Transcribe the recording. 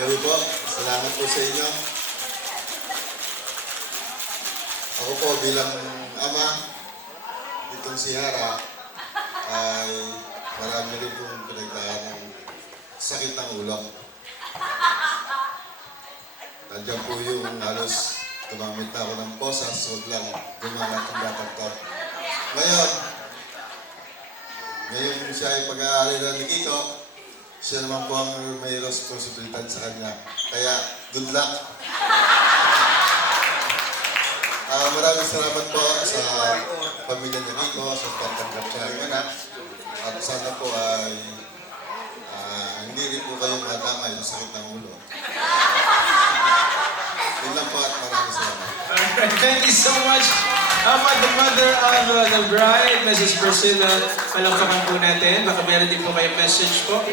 gabi po. Salamat po sa inyo. Ako po bilang ama nitong si Hara ay marami rin pong pinagdaan ng sakit ng ulo. Nandiyan po yung halos gumamit na ako ng posas, huwag lang gumagat ang dapat. Ngayon siya ay pag-aari na ni Kiko, siya naman po ang may responsibilidad sa kanya. Kaya, good luck. Maraming salamat po sa pamilya ni Kiko, sa pagtanggap siya ng anak. At sana po ay hindi rin po kayong madamay sa sakit ng ulo. Yun lang po at maraming salamat. Alright, thank you so much. How about the mother of the bride, Mrs. Priscilla? Palakpakan po natin. Baka meron din po kayong message po.